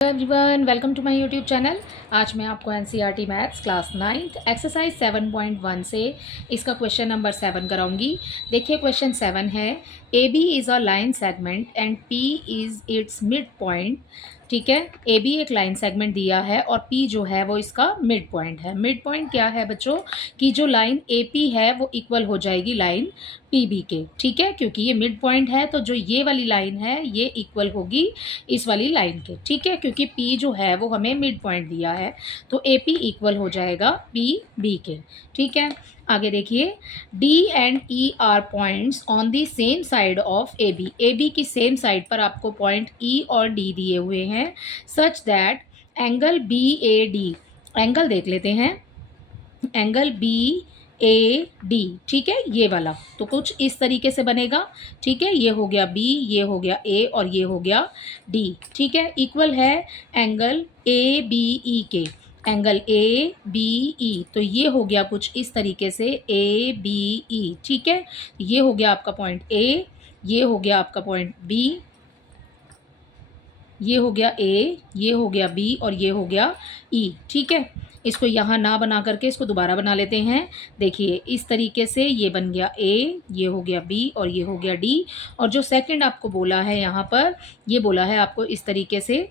Hello everyone, welcome to my YouTube channel. आज मैं आपको NCERT maths class 9th exercise 7.1 से इसका क्वेश्चन नंबर 7 कराऊंगी। देखिए क्वेश्चन 7 है, A B is a line segment and P is its mid point. ठीक है, ए बी एक लाइन सेगमेंट दिया है और पी जो है वो इसका मिड पॉइंट है। मिड पॉइंट क्या है बच्चों, कि जो लाइन ए पी है वो इक्वल हो जाएगी लाइन पी बी के। ठीक है, क्योंकि ये मिड पॉइंट है तो जो ये वाली लाइन है ये इक्वल होगी इस वाली लाइन के। ठीक है, क्योंकि P जो है वो हमें मिड पॉइंट दिया है तो AP इक्वल हो जाएगा PB के। ठीक है, आगे देखिए, D and E are points on the same side of AB। AB की सेम साइड पर आपको पॉइंट E और D दिए हुए हैं, such that angle BAD, angle देख लेते हैं, एंगल BAD, ठीक है, ये वाला तो कुछ इस तरीके से बनेगा। ठीक है, ये हो गया B, ये हो गया A और ये हो गया D। ठीक है, इक्वल है एंगल ABE के, एंगल ABE, तो ये हो गया कुछ इस तरीके से ABE। ठीक है, ये हो गया आपका पॉइंट A, ये हो गया आपका पॉइंट B, ये हो गया A, ये हो गया B और ये हो गया E। ठीक है, इसको यहाँ ना बना करके इसको दोबारा बना लेते हैं। देखिए इस तरीके से ये बन गया A, ये हो गया B और ये हो गया D। और जो सेकंड आपको बोला है यहाँ पर, ये बोला है आपको इस तरीके से,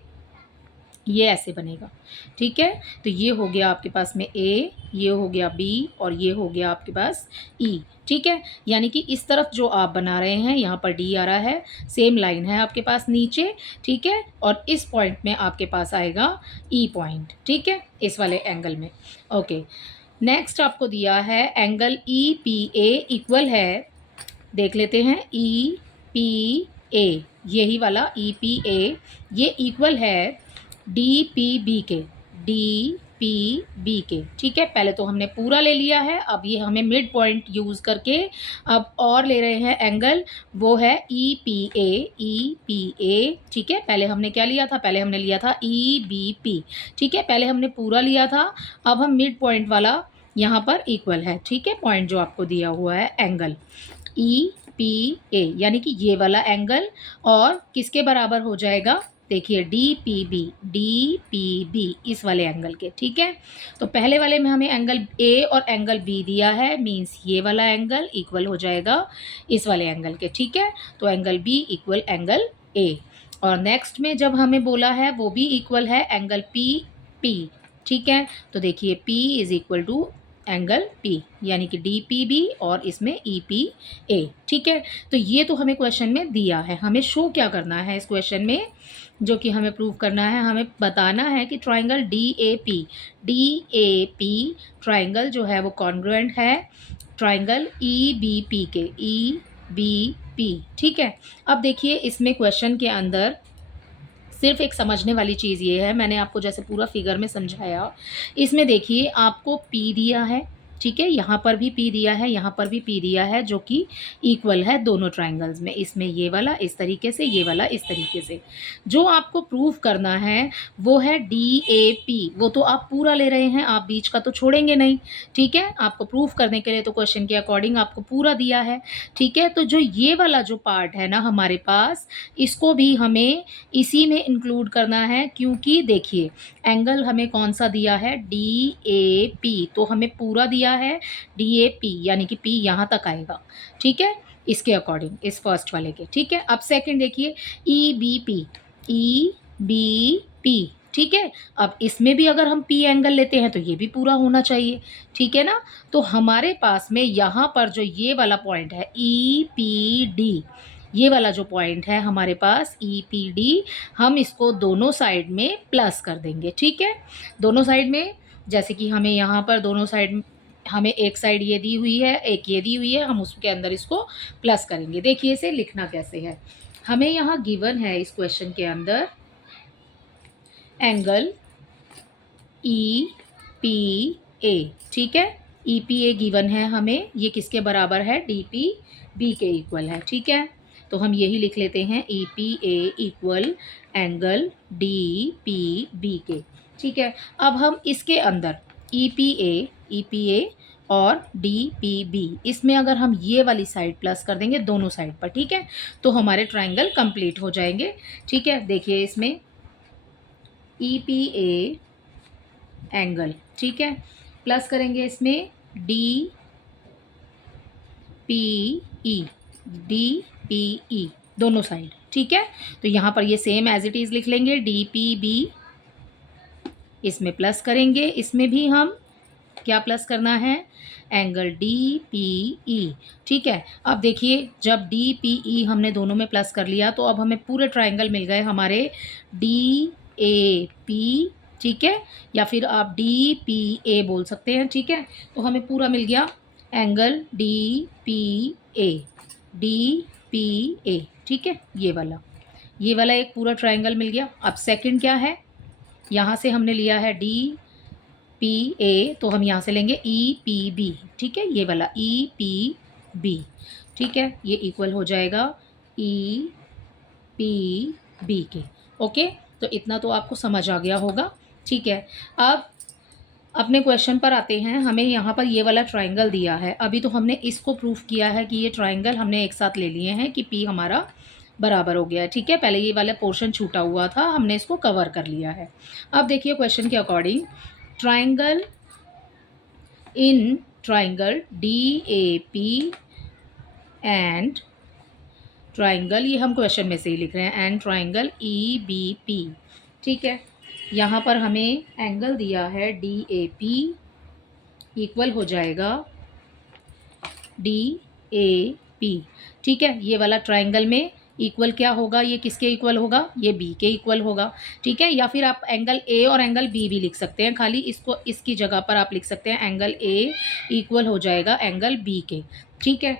ये ऐसे बनेगा। ठीक है, तो ये हो गया आपके पास में A, ये हो गया B और ये हो गया आपके पास E। ठीक है, यानी कि इस तरफ जो आप बना रहे हैं यहाँ पर D आ रहा है, सेम लाइन है आपके पास नीचे। ठीक है, और इस पॉइंट में आपके पास आएगा E पॉइंट। ठीक है, इस वाले एंगल में। ओके, नेक्स्ट आपको दिया है एंगल EPA इक्वल है, देख लेते हैं, EPA, यही वाला EPA, ये इक्वल है DPB के, DPB के। ठीक है, पहले तो हमने पूरा ले लिया है, अब ये हमें मिड पॉइंट यूज़ करके अब और ले रहे हैं एंगल, वो है EPA, EPA। ठीक है, पहले हमने क्या लिया था, पहले हमने लिया था EBP। ठीक है, पहले हमने पूरा लिया था, अब हम मिड पॉइंट वाला यहाँ पर इक्वल है। ठीक है, पॉइंट जो आपको दिया हुआ है एंगल EPA, यानी कि ये वाला एंगल और किसके बराबर हो जाएगा, देखिए DPB इस वाले एंगल के। ठीक है, तो पहले वाले में हमें एंगल A और एंगल B दिया है, मींस ये वाला एंगल इक्वल हो जाएगा इस वाले एंगल के। ठीक है, तो angle B equal angle A। और नेक्स्ट में जब हमें बोला है वो भी इक्वल है एंगल PP। ठीक है, तो देखिए P is equal to angle P, यानी कि DPB और इसमें EPA। ठीक है, तो ये तो हमें क्वेश्चन में दिया है, हमें शो क्या करना है इस क्वेश्चन में, जो कि हमें प्रूव करना है, हमें बताना है कि ट्राइंगल DAP ट्राइंगल जो है वो कॉन्ग्रुएंट है ट्राइंगल EBP के, EBP। ठीक है, अब देखिए इसमें क्वेश्चन के अंदर सिर्फ एक समझने वाली चीज़ ये है, मैंने आपको जैसे पूरा फिगर में समझाया, इसमें देखिए आपको P दिया है। ठीक है, यहाँ पर भी P दिया है, यहाँ पर भी P दिया है, जो कि इक्वल है दोनों ट्राइंगल्स में, इसमें ये वाला इस तरीके से, ये वाला इस तरीके से। जो आपको प्रूफ करना है वो है DAP, वो तो आप पूरा ले रहे हैं, आप बीच का तो छोड़ेंगे नहीं। ठीक है, आपको प्रूफ करने के लिए तो क्वेश्चन के अकॉर्डिंग आपको पूरा दिया है। ठीक है, तो जो ये वाला जो पार्ट है ना हमारे पास, इसको भी हमें इसी में इंक्लूड करना है, क्योंकि देखिए एंगल हमें कौन सा दिया है, DAP, तो हमें पूरा दिया है DAP, यानी कि P यहाँ तक आएगा। ठीक है, इसके अकॉर्डिंग इस फर्स्ट वाले के। ठीक है, अब सेकंड देखिए EBP, EBP। ठीक है, अब इसमें भी अगर हम P एंगल लेते हैं तो ये भी पूरा होना चाहिए। ठीक है ना, तो हमारे पास में यहाँ पर जो ये वाला पॉइंट है EPD, ये वाला जो पॉइंट है हमारे पास EPD, हम इसको दोनों साइड में प्लस कर देंगे। ठीक है, दोनों साइड में, जैसे कि हमें यहाँ पर दोनों साइड, हमें एक साइड ये दी हुई है, एक ये दी हुई है, हम उसके अंदर इसको प्लस करेंगे। देखिए इसे लिखना कैसे है, हमें यहाँ गिवन है इस क्वेश्चन के अंदर एंगल EPA। ठीक है, EPA गिवन है हमें, ये किसके बराबर है, DPB के इक्वल है। ठीक है, तो हम यही लिख लेते हैं EPA इक्वल एंगल DPB के। ठीक है, अब हम इसके अंदर EPA और DPB, इसमें अगर हम ये वाली साइड प्लस कर देंगे दोनों साइड पर, ठीक है, तो हमारे ट्राइंगल कंप्लीट हो जाएंगे। ठीक है, देखिए इसमें ई पी ए एंगल, ठीक है। प्लस करेंगे इसमें D P E, D P E दोनों साइड, ठीक है। तो यहाँ पर ये सेम एज इट इज़ लिख लेंगे, डी पी बी, इसमें प्लस करेंगे, इसमें भी हम क्या प्लस करना है, एंगल डी पी ई, ठीक है। अब देखिए जब डी पी ई हमने दोनों में प्लस कर लिया तो अब हमें पूरे ट्रायंगल मिल गए हमारे डी ए पी, ठीक है, या फिर आप डी पी ए बोल सकते हैं, ठीक है। तो हमें पूरा मिल गया angle D P A, D P A, ठीक है। ये वाला एक पूरा ट्रायंगल मिल गया। अब सेकंड क्या है, यहाँ से हमने लिया है डी पी ए, तो हम यहाँ से लेंगे ई पी बी, ठीक है, ये वाला ई पी बी, ठीक है। ये इक्वल हो जाएगा ई पी बी के। ओके, तो इतना तो आपको समझ आ गया होगा, ठीक है। अब अपने क्वेश्चन पर आते हैं। हमें यहाँ पर ये वाला ट्रायंगल दिया है, अभी तो हमने इसको प्रूफ किया है कि ये ट्रायंगल हमने एक साथ ले लिए हैं कि पी हमारा बराबर हो गया है, ठीक है। पहले ये वाला पोर्शन छूटा हुआ था, हमने इसको कवर कर लिया है। अब देखिए क्वेश्चन के according, triangle in triangle D A P and triangle, ये हम क्वेश्चन में से ही लिख रहे हैं, and triangle E B P, ठीक है। यहाँ पर हमें एंगल दिया है डी ए पी इक्वल हो जाएगा डी ए पी, ठीक है। ये वाला ट्रायंगल में इक्वल क्या होगा, ये किसके इक्वल होगा, ये बी के इक्वल होगा, ठीक है। या फिर आप एंगल ए और एंगल बी भी लिख सकते हैं, खाली इसको इसकी जगह पर आप लिख सकते हैं एंगल ए इक्वल हो जाएगा एंगल बी के, ठीक है।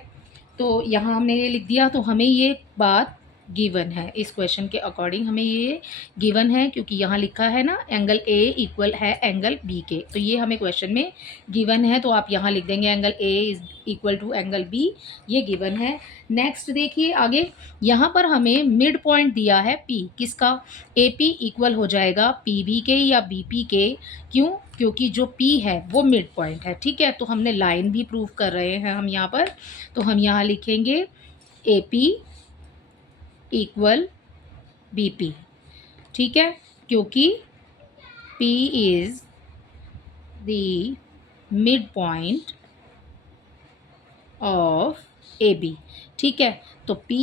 तो यहाँ हमने ये लिख दिया, तो हमें ये बात गिवन है, इस क्वेश्चन के अकॉर्डिंग हमें ये गिवन है, क्योंकि यहाँ लिखा है ना एंगल ए इक्वल है एंगल बी के, तो ये हमें क्वेश्चन में गिवन है। तो आप यहाँ लिख देंगे angle A is equal to angle B, ये गिवन है। नेक्स्ट देखिए आगे, यहाँ पर हमें मिड पॉइंट दिया है पी, किसका, ए पी इक्वल हो जाएगा पी बी के या बी पी के, क्यों, क्योंकि जो पी है वो मिड पॉइंट है, ठीक है। तो हमने लाइन भी प्रूव कर रहे हैं हम यहाँ पर, तो हम यहाँ लिखेंगे A P equal B P, ठीक है, क्योंकि P is the mid point of A B, ठीक है। तो P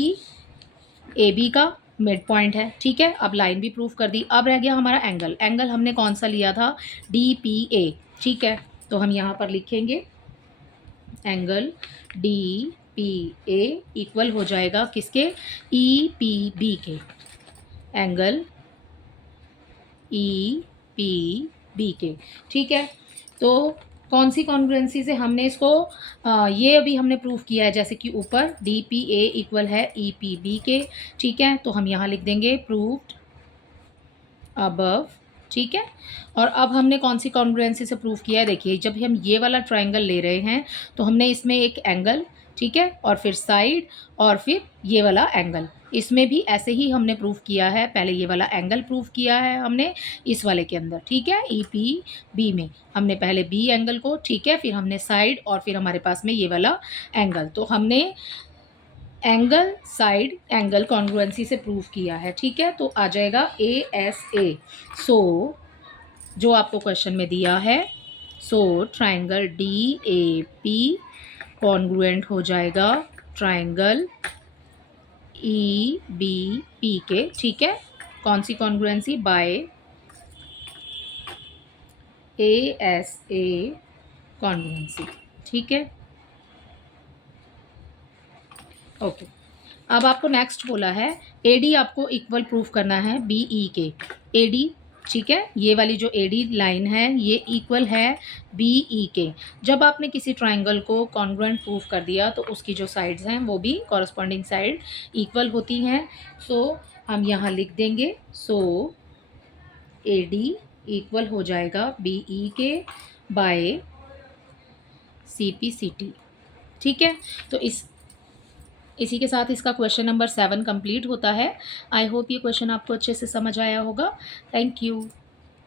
ए बी का मिड पॉइंट है, ठीक है। अब लाइन भी प्रूफ कर दी। अब रह गया हमारा एंगल, एंगल हमने कौन सा लिया था, डी पी ए, ठीक है। तो हम यहाँ पर लिखेंगे angle D P A equal हो जाएगा किसके, ई पी बी के, एंगल ई पी बी के, ठीक है। तो कौन सी कॉन्ग्रुएंसी से हमने इसको ये अभी हमने प्रूफ किया है, जैसे कि ऊपर डी पी ए इक्वल है ई पी बी के, ठीक है। तो हम यहाँ लिख देंगे प्रूव्ड अबव, ठीक है। और अब हमने कौन सी कॉन्ग्रुएंसी से प्रूफ किया है, देखिए जब हम ये वाला ट्रायंगल ले रहे हैं तो हमने इसमें एक एंगल, ठीक है, और फिर साइड, और फिर ये वाला एंगल, इसमें भी ऐसे ही हमने प्रूफ किया है। पहले ये वाला एंगल प्रूफ किया है हमने इस वाले के अंदर, ठीक है, ई पी बी में हमने पहले बी एंगल को, ठीक है, फिर हमने साइड, और फिर हमारे पास में ये वाला एंगल। तो हमने एंगल साइड एंगल कॉन्ग्रुएंसी से प्रूफ किया है, ठीक है। तो आ जाएगा ए एस ए, सो जो आपको क्वेश्चन में दिया है, so triangle D A P congruent हो जाएगा ट्रायंगल ई बी पी के, ठीक है। कौन सी congruency, by A S A congruency, ठीक है, ओके। अब आपको नेक्स्ट बोला है एडी आपको इक्वल प्रूफ करना है बी ई के, एडी, ठीक है, ये वाली जो एडी लाइन है ये इक्वल है बी ई के। जब आपने किसी ट्रायंगल को कॉन्ग्रुएंट प्रूफ कर दिया तो उसकी जो साइड्स हैं वो भी कॉरस्पॉन्डिंग साइड इक्वल होती हैं। सो हम यहाँ लिख देंगे, सो एडी इक्वल हो जाएगा बी ई के by C P C T, ठीक है। तो इसी के साथ इसका क्वेश्चन नंबर 7 कंप्लीट होता है। आई होप ये क्वेश्चन आपको अच्छे से समझ आया होगा। Thank you.